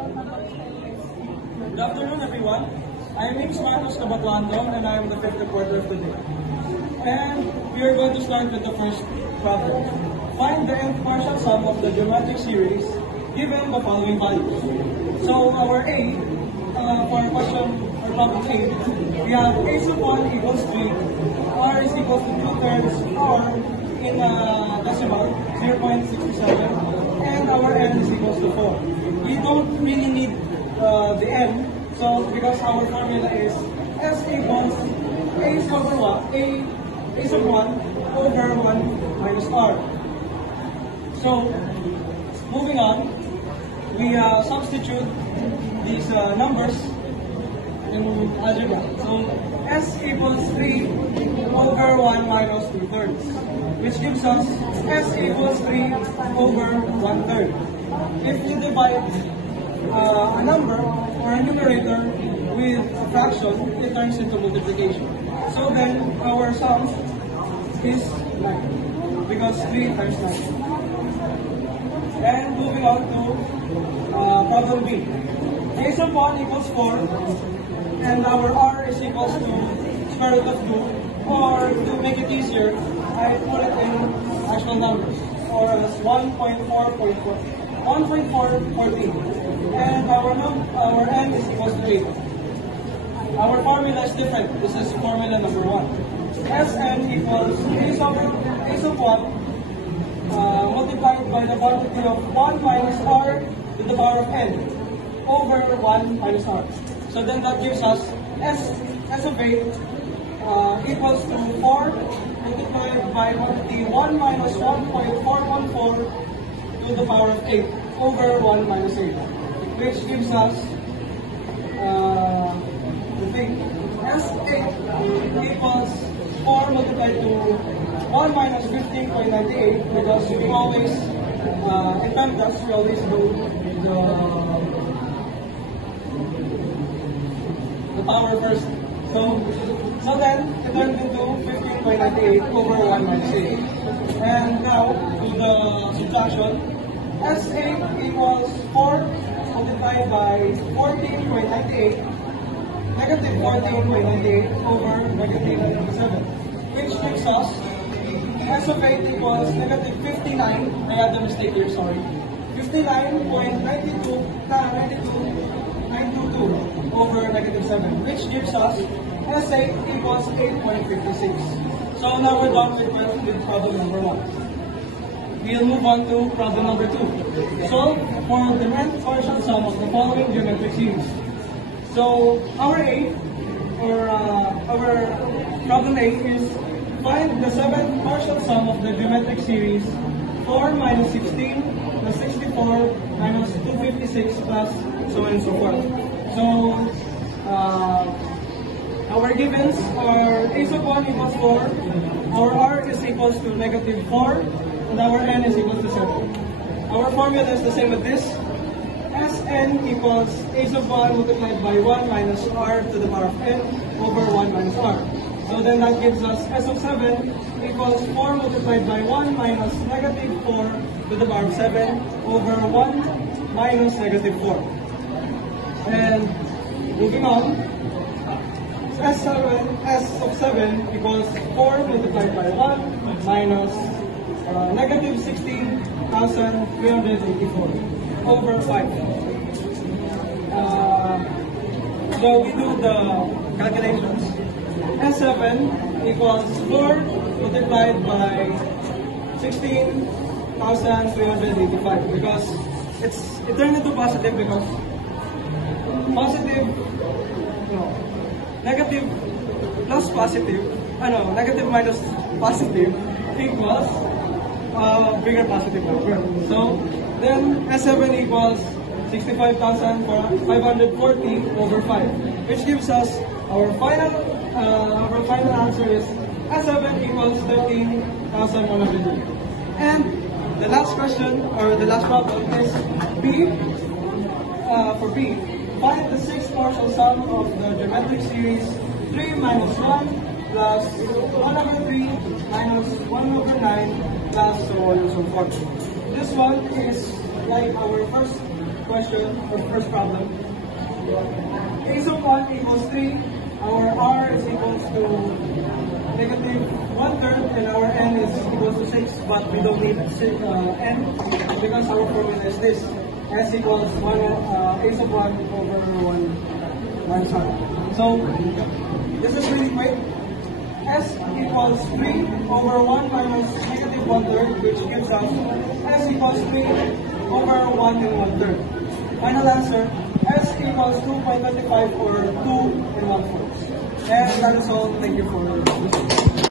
Good afternoon, everyone. I am named Marcos Cabatuanton, and I am the fifth reporter of today. And we are going to start with the first problem. Find the nth partial sum of the geometric series given the following values. So our A, for question or problem A, we have A sub 1 equals 3, R is equal to 2/3, R in decimal 0.67, and our N is equal to 4. We don't really need the N, so because our formula is S equals A sub 1, A sub 1 over 1 minus R. So, moving on, we substitute these numbers in algebra. So, S equals 3 over 1 minus 2/3, which gives us S equals 3 over 1/3. If we divide a number or a numerator with a fraction, it turns into multiplication. So then our sum is 9 because 3 times 9. And moving on to problem B. A sub 1 equals 4 and our R is equals to square root of 2, or to make it easier, I put it in actual numbers, or as 1.414, and our N is equals to 8. Our formula is different. This is formula number 1. Sn equals A sub 1 multiplied by the quantity of 1 minus R to the power of N over 1 minus R. So then that gives us S of 8 equals to 4 multiplied by quantity 1 minus 1.414 to the power of 8 over 1 minus 8, which gives us S8 equals 4 multiplied to 1 minus 15.98, because we always, in PEMDAS, we always do the power first. So then, it turns into 15.98 over 1 minus 8. And now, to the subtraction, S8 equals 4 multiplied by 14.98, negative 14.98 over negative 7, which gives us S of 8 equals negative 59, I had a mistake here, sorry, 59.922 over negative 7, which gives us S8 equals 8.56. So now we're done with problem number 1. We'll move on to problem number 2. Solve for the nth partial sum of the following geometric series. So our A, or our problem A is find the 7th partial sum of the geometric series 4 minus 16 plus 64 minus 256 plus so on and so forth. So our givens are A sub 1 equals 4, our R is equals to negative 4, and our N is equals to 7. Our formula is the same with this. Sn equals A sub 1 multiplied by 1 minus R to the power of N over 1 minus R. So then that gives us S of 7 equals 4 multiplied by 1 minus negative 4 to the power of 7 over 1 minus negative 4. And moving on, S of 7 equals 4 multiplied by 1 minus negative 16,384 over 5. So we do the calculations. S7 equals 4 multiplied by 16,385, because it turned into positive because negative plus positive, negative minus positive equals bigger positive number. So then S7 equals 65,540 over 5, which gives us our final answer is S7 equals 13,100. And the last question, or the last problem, is B. For B, find the 6th partial sum of the geometric series 3 minus 1 plus 1 over 3 minus 1 over 9 plus so on and so forth. This one is like our first question, or first problem. A sub 1 equals 3. Our R is equals to negative 1/3 and our N is equals to 6, but we don't need N because our formula is this. S equals 1, A sub 1 over 1 sub. So, this is really quick. S equals 3 over 1 minus negative 1/3, which gives us S equals 3 over 1 and 1/3. Final answer, S equals 2.25 or 2 and 1/4. And that is all. Thank you for listening.